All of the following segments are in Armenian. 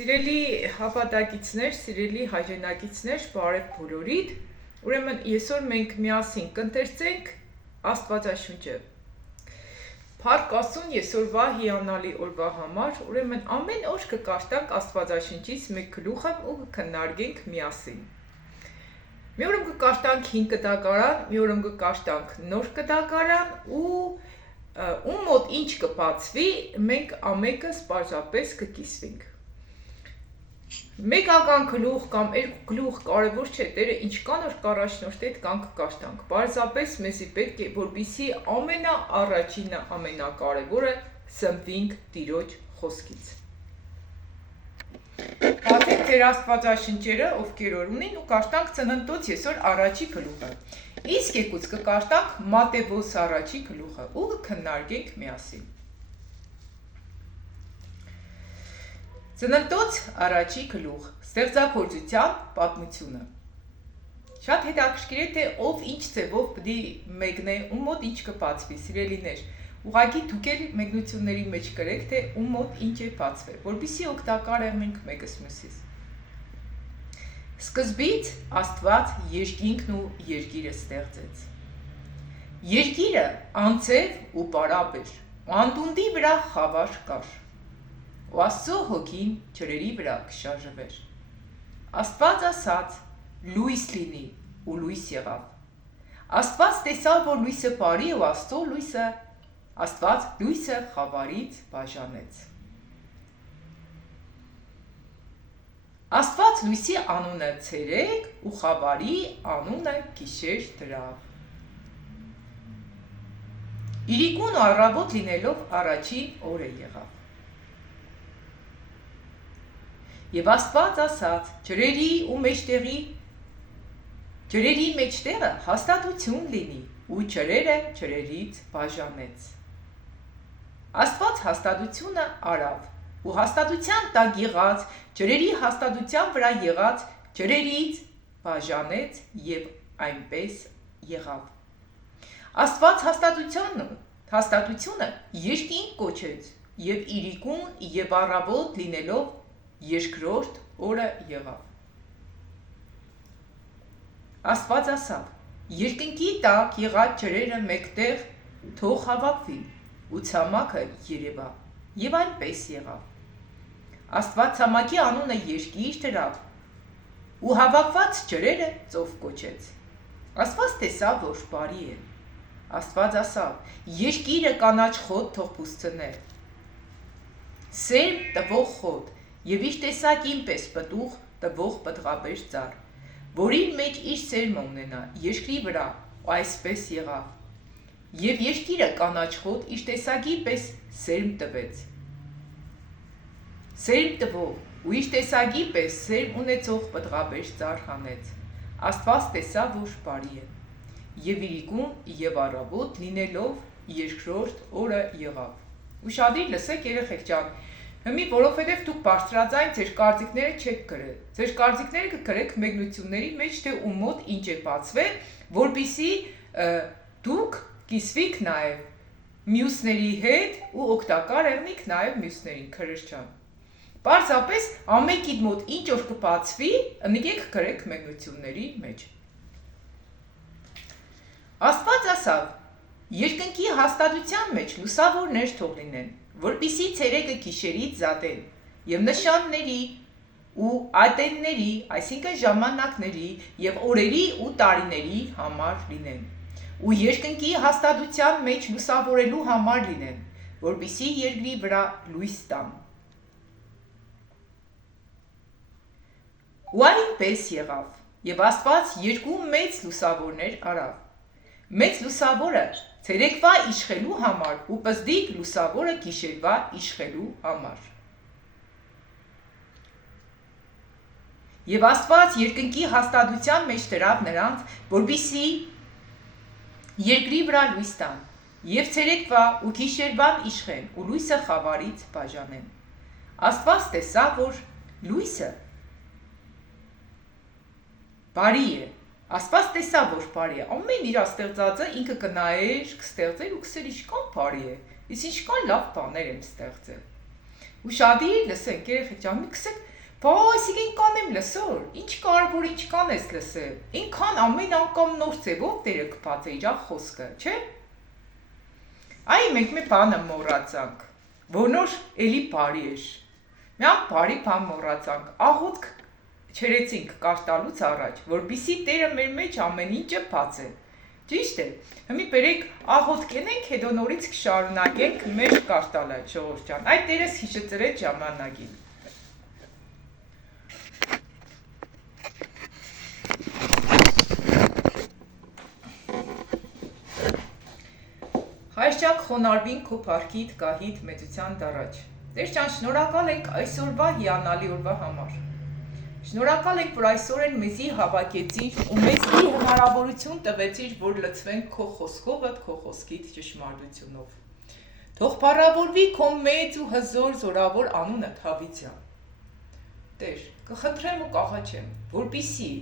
Սիրելի հավատակիցներ, սիրելի հայրենակիցներ, բարև բոլորիդ։ Ուրեմն այսօր մենք միասին կընթերցենք Աստվածաշունչը։ Փառք Աստծուն այսօրվա հիանալի օրվա համար, ուրեմն ամեն օր կկարտանք Աստվածաշունչից մեկ գլուխը ու կքննարկենք միասին։ Մի օրում կկարտանք 5 կտակարան, մի օրում կկարտանք նոր կտակարան ու ում մոտ ինչ կբացվի, մենք ամենքս պարզապես կկիսվենք։ Մեկական գլուխ կամ երկու գլուխ կարևոր չէ, Տերը ինչքան որ կառաջնորդի այդ կան կկարտանք։ Պարզապես մեզի պետք է որպեսզի ամենաառաջինը, ամենակարևորը սնվենք Տիրոջ խոսքից։ Բացեք ձեր Աստվածաշնչերը, ովքեր որ ունին ու կարտանք Ծննդոց այսօր առաջի գլուխը։ Իսկ եկուց կկարտանք Մատթեոս առաջի գլուխը ու կքննարկենք միասին։ Ծննդոց առաջի գլուխ, ստեղծագործության պատմությունը։ Շատ հետաքրքիր է, թե ով ինչ ձևով պիտի մեկնե, ում մոտ ինչ կբացվի, սիրելիներ։ Ուղղակի դուք էլ մեկնությունների մեջ կրեք, թե ում մոտ ինչ է բացվել, որպեսզի օգտակար եղնենք մեկս մյուսից։ Սկզբից Աստված երկինքն ու երկիրը ստեղծեց։ Երկիրը անձև ու պարապ էր, ու անդունդի վրա խավար կար, ու Աստծո հոգին ջրերի վրա կշարժվեր։ Աստված ասաց. լույս լինի, ու լույս եղավ։ Աստված տեսավ, որ լույսը բարի է, ու Աստված լույսը խավարից բաժանեց։ Աստված լույսի անունը ցերեկ ու խավարի անունը գիշեր դրավ։ Իրիկուն ու առավոտ լինելով առաջին օրը եղավ։ Եվ Աստված ասաց. ջրերի մեջտեղը հաստատություն լինի, ու ջրերը ջրերից բաժանեց։ Աստված հաստատությունը արավ, ու հաստատության տակ եղած ջրերի հաստատության վրա եղած ջրերից բաժանեց, եւ այնպես եղավ։ Աստված հաստատությունը երկինք կոչեց, եւ իրիկուն եւ առավոտ լինելով երկրորդ օրը եղավ։ Աստված ասավ. երկնքի տակ եղած ջրերը մեկտեղ թող հավաքվին, ու ցամաքը երևա, եւ այնպես եղավ։ Աստված ցամաքի անունը երկիր դրավ, ու հավաքված ջրերը ծով կոչեց։ Աստված տեսավ, որ բարի է։ Աստված ասավ. երկիրը կանաչ խոտ թող բուսցնե, սերմ տվող խոտ, եւ իր տեսակին պես պտուղ տվող պտղաբեր ծառ, որին մեջ իր սերմը ունենա երկրի վրա, ու այսպես եղավ։ Եվ երկիրը կանաչ խոտ իր տեսակի պես սերմ տվեց։ Սերմ տվող ու իր տեսակի պես սերմ ունեցող պտղաբեր ծառ հանեց։ Աստված տեսավ, որ բարի է։ Եվ իրիկուն եւ առավոտ լինելով երկրորդ օրը եղավ։ Ուշադիր լսեք, երեխեք ջան, հիմի որովհետև դուք բարձրաձայն ձեր կարծիքները չեք գրել։ Ձեր կարծիքները կգրեք մեկնությունների մեջ, թե ում մոտ ինչ է բացվել, որպեսզի դուք կիսվիք նաև մյուսների հետ ու օգտակար եղնիք նաև մյուսներին, քրս ջան։ Պարզապես ամենքի մոտ ինչ որ կբացվի, ընկեք գրեք մեկնությունների մեջ։ Աստված ասավ. երկնքի հաստատության մեջ լուսավորներ թող լինեն, որպեսզի ցերեկը գիշերից զատեն, եւ նշանների ու ատենների, այսինքն ժամանակների եւ օրերի ու տարիների համար լինեն, ու երկնքի հաստատության մեջ լուսավորելու համար լինեն, որպեսզի երկրի վրա լույս տան։ Ու այնպես եղավ, եւ Աստված երկու մեծ լուսավորներ արավ։ Մեծ լուսավորը ցերեկվա իշխելու համար ու պզդիկ լուսավորը գիշերվա իշխելու համար։ Եվ Աստված երկնքի հաստատության մեջ դրավ նրանց, որպեսզի երկրի վրա լույս տան, եւ ցերեկվա ու գիշերվան իշխեն, ու լույսը խավարից բաժանեն։ Աստված տեսավ, որ լույսը բարի է։ Աստված տեսավ, որ բարի է, ամեն իր ստեղծածը ինքը կնայեր, կստեղծեր ու կսեր ինչքան բարի է, իսկ ինչքան լավ բաներ եմ ստեղծել։ Ուշադիր լսեք, երեխեք ջան, մի քսեք Բա այսինքն կանեմ լսոր, ինչ կարևոր ինչ կանես լսել, ինքան ամեն անգամ նոր ձևով դերը կպած է իրա խոսքը, չէ՞։ Այ մենք մի բանը մոռացանք, որ նոր էլի բարի էր։ Միան բարի բան մոռացանք, աղոթք չերեցինք կարտալուց առաջ, որպիսի Տերը մեր մեջ ամեն ինչը բաց է։ Ճիշտ է։ Հիմի բերենք աղոթք ենենք, հետո նորից կշարունակենք մեր կարտալը, ժողովուրդ ջան։ Այդ Տերս հիշեցրեց ժամանակին։ Հայրճակ խոնարհվին քո փառքիդ գահիդ մեծության դառաջ։ Տեր ջան, շնորհակալ ենք այսօրվա հիանալի օրվա համար։ Շնորհակալ ենք, որ այսօր մեզի հավաքեցիր ու մեզ մի հնարավորություն տվեցիր, որ լցվենք քո խոսքովդ, քո խոսքիդ ճշմարտությունով։ Թող փառավորվի քո մեծ ու հզոր զորավոր անունը Թավիթյան։ Տեր, կխնդրեմ ու կաղաչեմ, որպիսի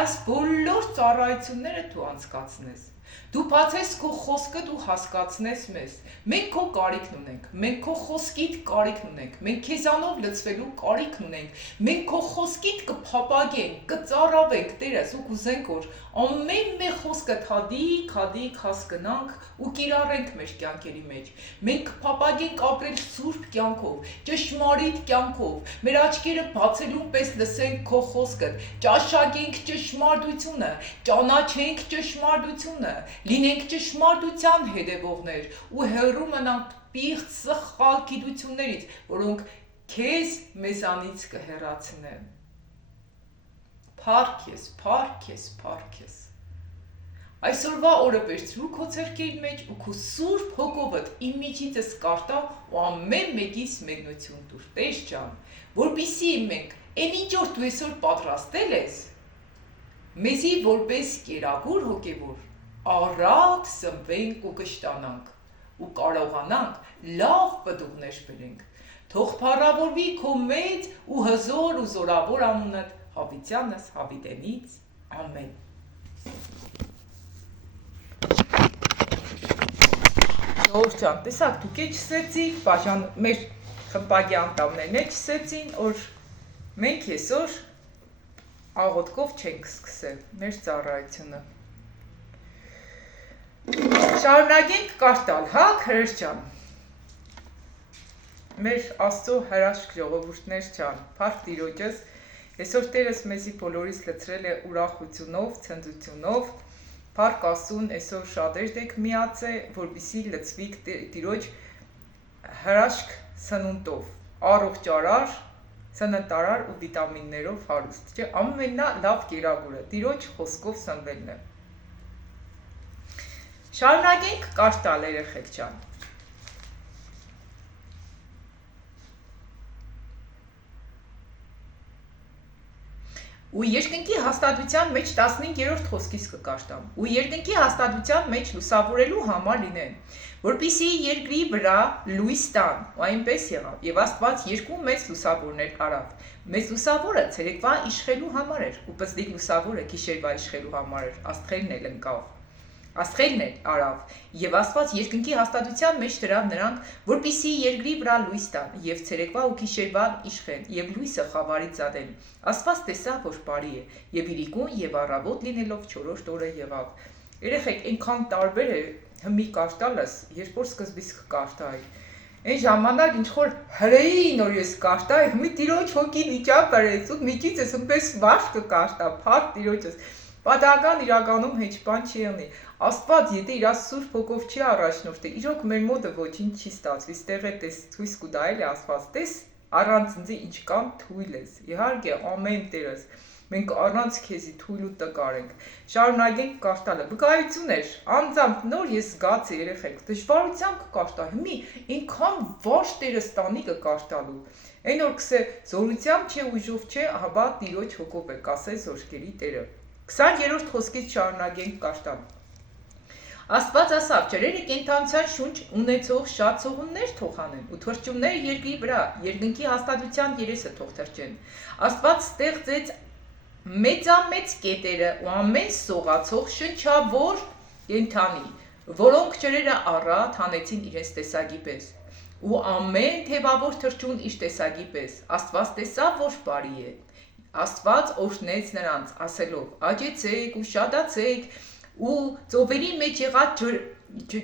այս բոլոր ծառայությունները դու անցկացնես։ Դու բացես քո խոսքը դու հասկացնես մեզ։ Մենք քո կարիքն ունենք, մենք քո խոսքիդ կարիքն ունենք, մենք քեզանով լցվելու կարիքն ունենք, մենք քո խոսքիդ կփապագենք, կծառավենք, Տերս, ու կուզենք որ ամեն մեր խոսքը թադիկ հասկանանք ու կիրառենք մեր կյանքերի մեջ։ Մենք կփապագենք ապրել սուրբ կյանքով, ճշմարիտ կյանքով, մեր աչքերը բացելուն պես լսենք քո խոսքը, ճաշակենք ճշմարտությունը, ճանաչենք ճշմարտությունը, լինենք ճշմարտության հետևողներ ու հեռու մնանք պիղծ սխալ գիտություններից, որոնք քեզ մեզանից կհեռացնեն։ Փառք ես։ Այսօրվա օրը վերցրու քո ձեռքերի մեջ ու քո սուրբ հոգովդ իմ միջիցս կարտա ու ամեն մեկիս մեկնություն տուր, Տեր ջան, որպիսի մենք այն ինչ որ դու այսօր պատրաստել ես, մեզի որպես կերակուր հոգևոր առատ սնվենք ու կշտանանք ու կարողանանք լավ պտուղներ բերենք։ Թող փառավորվի քո մեծ ու հզոր ու զորավոր անունդ Հավիտյանս Հավիտենից, ամեն։ Ժողովուրդ ջան, տեսակ դուք չսեցիք, բաժան մեր խմբակի անդամներն էլ չսեցին, որ մենք այսօր աղոթքով չենք սկսել մեր ծառայությունը։ Շարունակենք կարտալ, հա, քրեր ջան։ Մեր Աստծո հրաշք ժողովուրդներ ջան, փառք Տիրոջս, այսօր Տերս մեզի բոլորիս լցրել է ուրախությունով, ցնծությունով, փառք Աստծուն, այսօր շատեր դեք միացե, որպեսզի լցվիկ Տիրոջ հրաշք սնունդով, առողջարար, սննդարար ու վիտամիններով հարուստ, չէ, ամենալավ կերակուրը Տիրոջ խոսքով սնվելն է։ Շարունակենք կարտալ, երեխեք ջան։ Ու երկնքի հաստատության մեջ 15-րդ խոսքից կկարտամ, ու երկնքի հաստատության մեջ լուսավորելու համար լինեն, որպիսի երկրի վրա լույս տան, ու այնպես եղավ, եւ Աստված երկու մեծ լուսավորներ արավ, մեծ լուսավորը ցերեկվա իշխելու համար էր, ու պստիկ լուսավորը գիշերվա իշխելու համար էր, աստղերն էլ արավ, եւ Աստված երկնքի հաստատության մեջ դրավ նրանք, որպիսի երկրի վրա լույս տան, եւ ցերեկվա ու գիշերվա իշխեն, եւ լույսը խավարի ծադեն։ Աստված տեսավ, որ բարի է, եւ իրիկուն եւ առավոտ լինելով 4-րդ օրը եղավ։ Երեխեք, այնքան տարբեր է հմի կարտալս, երբ որ սկզբից կկարտայի։ Այն ժամանակ ինչ որ հրեի նոր ես կարտայի, հմի Տիրոջ հոգին իջավ բերեց ու միջից էս վարժ կկարտա, փառք Տիրոջս։ Պատահական իրականում հեչ բան չի եղնի։ Աստված եթե իր սուրբ հոգով չի առաջնորդի, իրոք մեր մոտը ոչինչ չի ստացվի, ստեղ է ցույց կտայել է Աստված, տես առանց ինձ ինչքան թույլ ես։ Իհարկե ամեն Տերս, մենք առանց քեզի թույլ ու տկար ենք։ Շարունակենք կարտալը։ Վկայություն էր, անձամբ նոր ես զգաց երեխեք, դժվարությամբ կկարտա, հիմի ինքան վաշ Տերստանի կկարտալու։ Այն որ կսե զորությամբ չէ, ուժով չէ, հաբա Տիրոջ հոգով է, կասե զորքերի Տերը։ 20-րդ խոսքից շարունակենք կարտալ։ Աստված ասավ, ջրերը կենթանության շունչ ունեցող շատ ցողուններ թող անեն ու թրջունները երկրի վրա, երկնքի հաստատության երեսը թող թրջեն։ Աստված ստեղծեց մեծամեծ կետերը ու ամեն սողացող շնչավոր կենթանի, որոնք ջրերը առատ հանեցին իրենց տեսակի պես։ ու ամեն թևավոր թրջուն իր տեսակի պես, Աստված տեսավ, որ բարի է, Աստված օրհնեց նրանց, ասելով. «Աճեցեք ու շատացեք, ու ծովերի մեջ եղած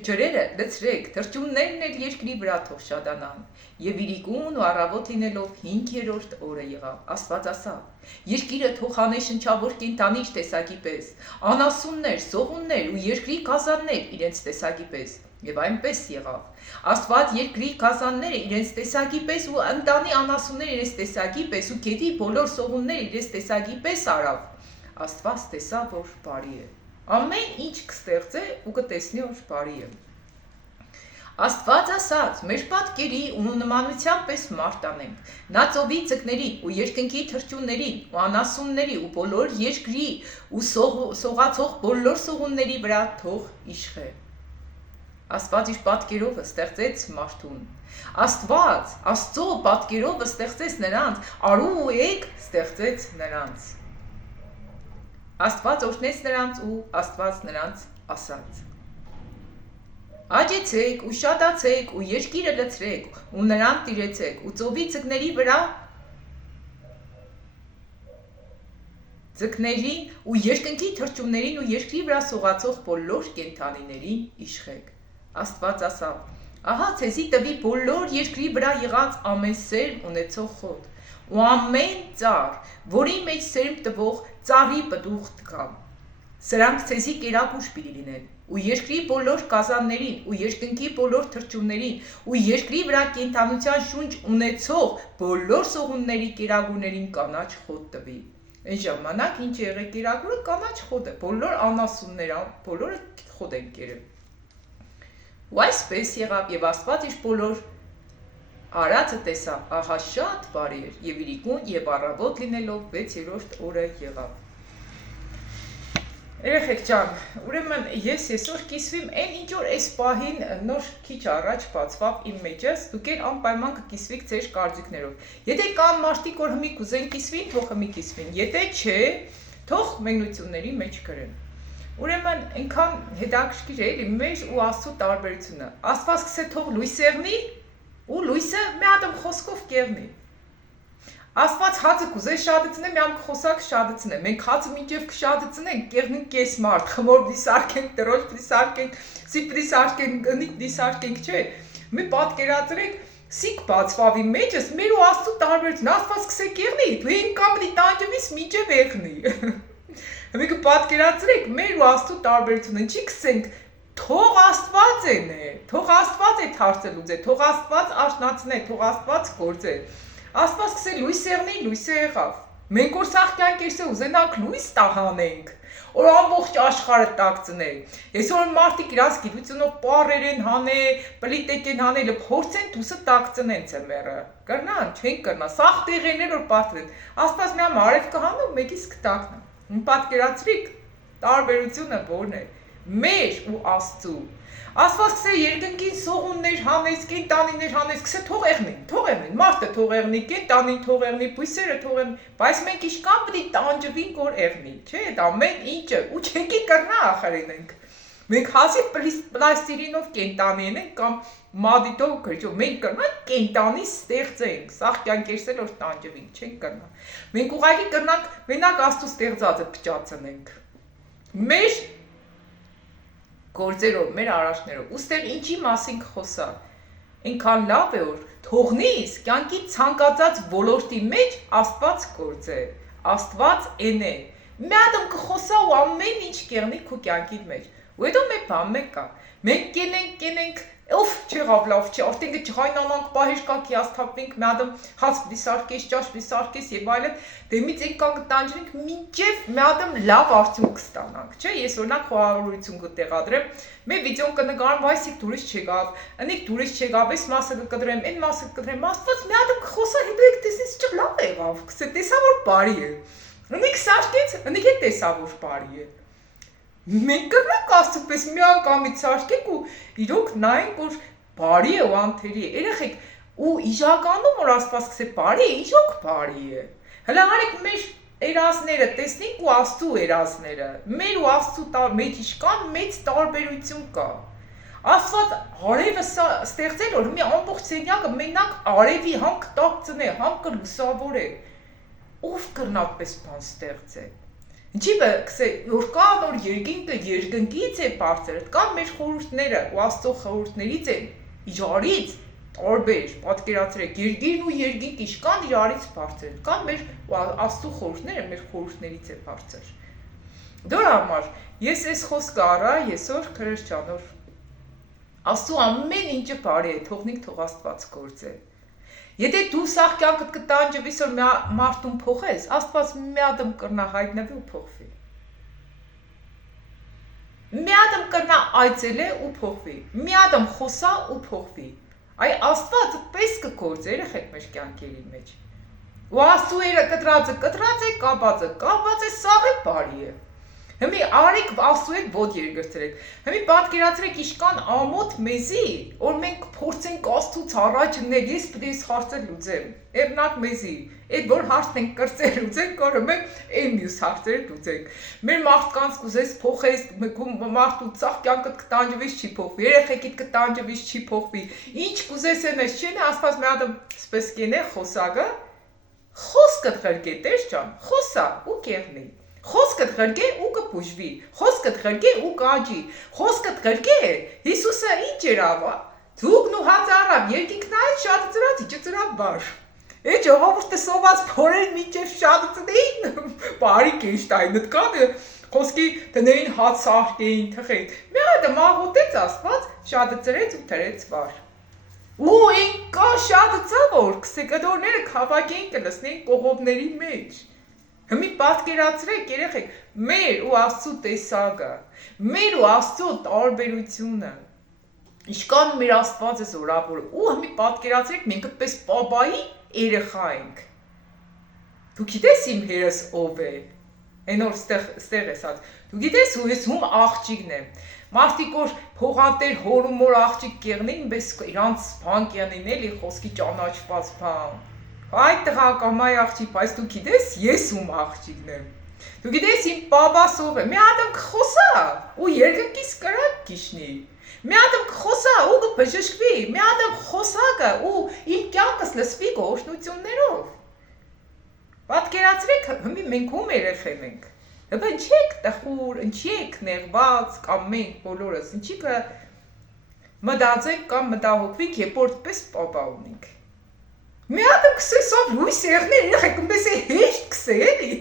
ջրերը լցրեք, թրջուններն էլ երկրի վրա թող շատանան»։ Եվ իրիկուն ու առավոտ լինելով 5-րդ օրը եղավ, Աստված ասավ. «Երկիրը թող անե շնչավոր կենդանի իր տեսակի պես, անասուններ, սողուններ ու երկրի գազաններ իրենց տեսակի պես»։ Եվ այնպես եղավ։ Աստված երկրի գազանները իրենց տեսակի պես ու ընտանի անասունները իրենց տեսակի պես ու գետի բոլոր սողունները իրենց տեսակի պես արավ։ Աստված տեսավ, որ բարի է։ Ամեն ինչ կստեղծե ու կտեսնի, որ բարի է։ Աստված ասաց. «Մեր պատկերի ու նմանության պես մարդ անենք, նա ծովի ձկների ու երկնքի թռչուններին ու անասունների ու բոլոր երկրի ու սողացող բոլոր սողունների վրա թող իշխե»։ Աստված իր պատկերով ստեղծեց մարդուն։ Աստված Աստծո պատկերով ստեղծեց նրանց, արու ու եկ ստեղծեց նրանց։ Աստված օրհնեց նրանց ու Աստված նրանց ասաց. «Աճեցեք ու շատացեք ու երկիրը լցրեք ու նրան տիրեցեք ու ծովի ձկների վրա ձկներին ու երկնքի թռչուններին ու երկրի վրա սողացող բոլոր կենդանիներին իշխեք»։ Աստված ասավ. «Ահա ցեզի տվի բոլոր երկրի վրա եղած ամեն սերմ ունեցող խոտ ու ամեն ծառ, որի մեջ սերմ տվող ծառի պտուղ կա, սրանք ցեզի կերակուր պիտի լինեն, ու երկրի բոլոր գազաններին ու երկնքի բոլոր թռչուններին ու երկրի վրա կենդանության շունչ ունեցող բոլոր սողունների կերակուրներին կանաչ խոտ տվի»։ Այն ժամանակ ինչ եղել կերակուրը կանաչ խոտ է, բոլոր անասունները բոլորը խոտ են կերել։ Ու այսպես եղավ, եւ Աստված իր բոլոր արածը տեսավ, ահա շատ բարի էր, եւ իրիկուն եւ առավոտ լինելով 6-րդ օրը եղավ։ Երեխեք ջան, ուրեմն ես այսօր կիսվեմ այն ինչ որ այս պահին նոր քիչ առաջ բացվավ իմ մեջս, դուք էլ անպայման կկիսվիք ձեր կարծիքներով։ Եթե կան մարդիկ, որ հմի կուզեն կիսվին, թող հմի կիսվին, եթե չէ, թող մեկնությունների մեջ գրեն։ Ուրեմն այնքան հետաքրքիր է մեր ու Աստծո տարբերությունը։ Աստված սկսե թող լույս եղնի ու լույսը մի հատ խոսքով կեղնի։ Աստված հացը կուզե շատացնե, մի հատ խոսակ շատացնե։ Մենք հացը մինչև կշատացնենք, կեղնենք կես մարդ, խմոր դիսարկենք, տրոլ դիսարկենք, սիպ դիսարկենք, գնիկ դիսարկենք, չէ։ Մի պատկերացրեք, սիկ բացվավի մեջս մեր ու Աստծո տարբերությունը։ Աստված սկսե կեղնի, դու ինքամնի տանջվիս մինչև եղնի։ Մենք պատկերացրեք մեր ու Աստծո տարբերությունը, ինչի կսենք, թող Աստված է, թող Աստված է թարցել ուզե, թող Աստված աշնացնե, թող Աստված գործե։ Աստված սկսե լույս եղնի, լույսը եղավ։ Մենք որ սաղ կյանքերս ուզենանք լույս տահանենք, որ ամբողջ աշխարհը տակցնենք։ Այսօր մարդիկ իրաց գիտությունով պարեր են հանել, պլիտեք են հանել, փորձեն դուսը տակցնեն ծմերը։ Կրնան, չեն կրնա, սաղ տեղերն են որ պատվեն։ Աստված մի համ արև կհանում, մեկից կտակնա։ Պատկերացրիք տարբերությունը որն է մեր ու Աստծո։ Աստված սկսե երկնքին սողուններ հանես, կենդանիներ հանես, սկսե թող եղնին, մարդը թող եղնի, կենդանին թող եղնի, բույսերը թող եղնի, բայց մենք իշքան պիտի տանջվենք որ եղնի, չէ՞, դա ամեն ինչը ու չենք կրնա ախր ենք։ Մենք հազիվ պլաստիլինով կենդանի ենք կամ մադիտով գրճով, մենք կրնանք կենդանի ստեղծենք, սաղ կյանքերս որ տանջվենք, չենք կրնա։ Մենք ուղղակի կրնանք մենակ Աստծո ստեղծածը փճացնենք։ Մեր գործերով, մեր արարքներով, ուստեղ ինչի մասին կխոսա, այնքան լավ է որ թողնիս կյանքի ցանկացած ոլորտի մեջ Աստված գործե, Աստված էն է, մի հատ կխոսա ու ամեն ինչ կեղնի քո կյանքի մեջ, ու հետո մի բան կա, մենք կենենք, Ով չեղավ լավ չի, արդեն կջղայնանանք, պահեր կա կիաստապվենք, մի հատ հաց դիսարկես, ճաշ դիսարկես եւ այլն, դեմից եկան կտանջենք, մինչեւ մի հատ լավ արդյունք կստանանք, չէ՞։ Ես օրինակ խոհարարություն կտեղադրեմ, մեր վիդեոն կնկարեմ, բայսիկ դուրս չեկավ, ընիկ դուրս չեկավ, այս մասը կկտրեմ, այն մասը կկտրեմ, Աստված մի հատ կխոսա, հետո եք տեսնես ճ լավ եղավ, տեսա որ բարի է։ Ընիկ սարքեց, ընիկ էլ տեսա որ բարի է։ Մենք կրնանք Աստծո պես մի անգամից սարքենք ու իրոք նայենք որ բարի է ու անթերի է։ Երեխեք ու իժականում որ Աստված սկսե բարի է, իրոք բարի է։ Հələ արեք մեր երազները տեսնենք ու Աստծո երազները։ Մեր ու Աստծո մեջ իշքան մեծ տարբերություն կա։ Աստված արևը ստեղծել որ մի ամբողջ սենյակը մենակ արևի համ կտակ ծնե, համ կլուսավորե։ Ով կրնա պես բան ստեղծել։ Ինչի՞ կսե որ կա նոր երկինքը երկնքից է բարձր, կա մեր խորհուրդները ու Աստծո խորհուրդներից են իրարից տարբեր, պատկերացրեք, երկիրն ու երկինքը իշքան իրարից բարձր են, կա մեր Աստծո խորհուրդները մեր խորհուրդներից է բարձր։ Դրա համար ես այս խոսքը առա այսօր քրիստոնեոր Աստծո ամեն ինչը բարի է, թողնիկ թող Աստված գործե։ Եթե դու սաղ կյանքդ կտանջվիս որ մարդուն փոխես, Աստված մի ադմ կրնա հայտնվի ու փոխվի։ Մի ադմ կրնա այցելե ու փոխվի։ Մի ադմ խոսա ու փոխվի։ Այ Աստվածը պես կգործե երեխեք մեր կյանքերի մեջ։ Ու Աստծո երը կտրած է, կապած է, սաղ է բարի է։ Հիմի արեք Աստծո հետ ոդ երգրծրեք։ Հիմի պատկերացրեք իշքան ամոթ մեզի, որ մենք փորձենք Աստծուց առաջ ըննել, ես պետք է այս հարցը լուծեմ։ Էրնակ մեզի, այդ որ հարցն ենք կրծել լուծենք, կարող ենք այն մյուս հարցերը լուծենք։ Մեր մարդկանց կուզես փոխես, մարդու ցախ կյանքդ կտանջվես չի փոխվի, երեխեքիդ կտանջվես չի փոխվի։ Ինչ կուզես այնպես չեն, Աստված մի հատ սպես կենե խոսակը, խոսքդ ղրկե, տեր ջան, խոսա ու կեղնի։ Խոսքդ ղրկե ու կփուժվի, խոսքդ ղրկե ու կաճի, խոսքդ ղրկե Հիսուսը ինչ էր ավա, դուք նու հաց առավ, երկինքն այլ շատ ծրած, իջը ծրավ բար։ Է ժողովուրդը սոված փորեր միջև շատ ծնեին, բարի կեշտայնդ կանը, խոսքի դներին հաց սարքեին, թխեին։ Մի հատ մաղոտեց Աստված, շատ ծրեց ու թրեց բար։ Ու այն կա շատ ծավոր, կսեկադորները հավաքեին կլսնեին կողովների մեջ։ Հիմի պատկերացրեք երեխեք, մեր ու Աստծո տեսակը, մեր ու Աստծո տարբերությունը, իշքան մեր Աստվածը զորավոր, ու հիմի պատկերացրեք մենք այդպես պապայի երեխա ենք։ Դու գիտես իմ հերս ով է, այն որ ստեղ էսած, դու գիտես ու ես հում աղջիկն եմ, մարդիկ որ փողատեր հոր ու մոր աղջիկ կեղնին, բես իրանց բան կեղնին էլի խոսքի ճանաչված բան։ Այդ տղակամայ աղջիկ, բայց դու գիտես ես ում աղջիկն եմ։ Դու գիտես իմ պապաս ով է, մի ադմ կխոսա ու երկնքից կրակ կիշնի։ Մի ադմ կխոսա ու կբժշկվի, մի ադմ խոսակը ու իմ կյանքս լսվի գոհուշնություններով։ Պատկերացրեք, հիմի մենք ում երեխեն ենք։ Հəbə ինչի եք տխուր, ինչի եք նեղված կամ մենք բոլորս, ինչի կը մտածենք կամ մտահոգվենք, երբ որ պես պապա ունենք։ Մի ադմ կսեսով լույս եղներ, երեխեք պես է հեշտ կսե էլի։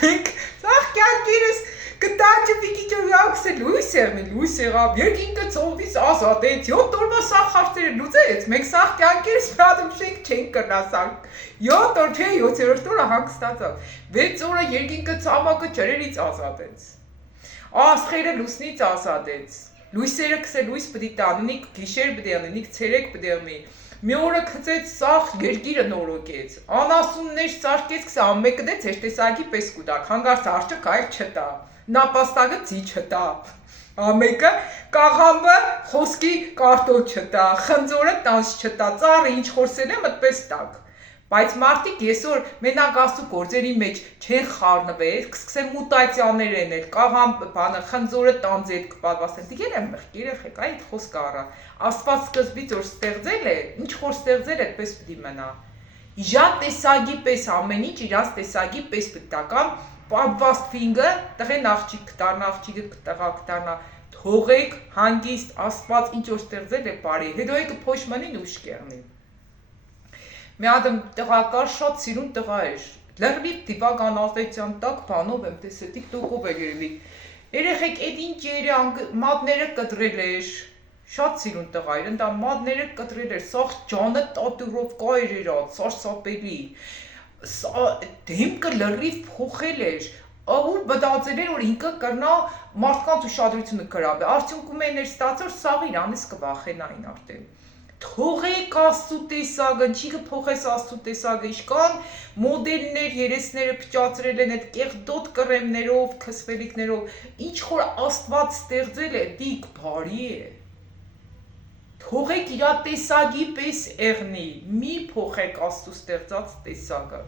Մենք սաղ կյանքերս կտանջվի կիջորյակս է լույս եղնել, լույս եղավ, երկինքը ծովից ազատեց, 7 օրվա սաղ հարցերը լուծեց, մենք սաղ կյանքերս մի ադմ շենք չենք կրնա սաղ, 7 օր չէ, 7-րդ օրը հանգստացավ, 6 օրը երկինքը ցամաքը ջրերից ազատեց, աստղերը լուսնից ազատեց, լույսերը կսե լույս պտի տաննիք, գիշեր պտի աննիք, ցերեկ պտի աննի, մի օրը քծեց սաղ երկիրը նորոգեց, անասուններ սարկեց կսե ամմեկը դե ծեր տեսակի պես կուտակ, հանգարց արջը կայր չտա, նապաստագը ծի չտա, ամեկը կաղամբը խոսքի կարտոլ չտա, խնձորը տանց չտա, ծառը ինչ խորսել եմ ըդպես տակ, բայց մարդիկ եսօր մենակ Աստծո գործերի մեջ չեն խառնվել, կսկսեն մուտացիաներ ենել, կաղամ բանը խնձորը տանձ հետ կպատվաստեն, դիգել եմ մեղք երեխեք, այդ խոսքը առա, Աստված սկզբից որ ստեղծել է, ինչ որ ստեղծել այդպես պիտի մնա, իժա տեսագի պես ամեն ինչ իրաց տեսագի պես պտական, պատվաստվինգը, տղեն աղջիկ կտարնա, աղջիկը տղա կտարնա, թողեք հանգիստ Աստված ինչ որ ստեղծել է բարի, հետո եկը փոշմանին ուշ կեղնի։ Մի ադմ տղա կար, շատ սիրուն տղա էր, լրիվ դիվական ազդեցության տակ բանով եմ տեսել, տիկտոկով էր երևի, երեխեք էդ ինչ երի մատները կտրել էր, շատ սիրուն տղա էր, ընտա մատները կտրել էր, սաղ ջանը տատուրով կա էր իրաց, սարսապելի, դեմքը լրիվ փոխել էր, ու բդացել էր, որ ինքը կրնա մարդկանց ուշադրությունը գրավ է, արդյունքում էներ ստացոր սաղ իրանից կվախենային արդեն։ Թողեք Աստծո տեսակը, ինչի կփոխես Աստծո տեսակը, իշքան մոդելներ, երեսները փճացրել են այդ կեղտոտ կռեմներով, քսվելիքներով, ինչ որ Աստված ստեղծել է, դիք բարի է։ Թողեք իր տեսակի պես եղնի, մի փոխեք Աստծո ստեղծած տեսակը։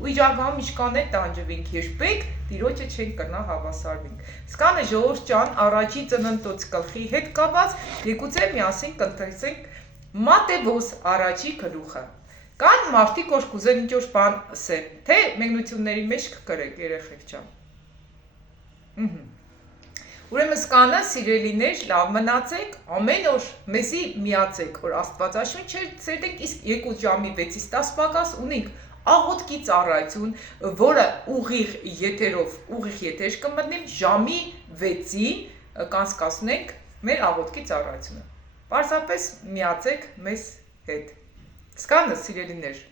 ու իջագամ իշկանե տանջվինք, երբեք տիրոջը չենք կրնա հավասարվինք։ Սկանը ժողովուրդ ջան, առաջի ծննդոց գլխի հետ կապած, եկուցե միասին կընտրեցենք մատևոս առաջի գլուխը։ Կան մարդիկ, որ կուզեն ինչ-որ բան ասեն, թե մեկնությունների մեջ կկրեք երեխեք ջան։ Ուրեմն սկանը, սիրելիներ, լավ մնացեք, ամեն օր մեզի միացեք, որ Աստվածաշունչը ցերտենք, իսկ 2 ժամի 6-ից 10 պակաս ունենք աղոթքի ծառայություն, որը ուղիղ եթեր կմտնենք ժամի 6-ին կանցկացնենք մեր աղոթքի ծառայությունը։ Պարզապես միացեք մեզ հետ։ Սկանը, սիրելիներ։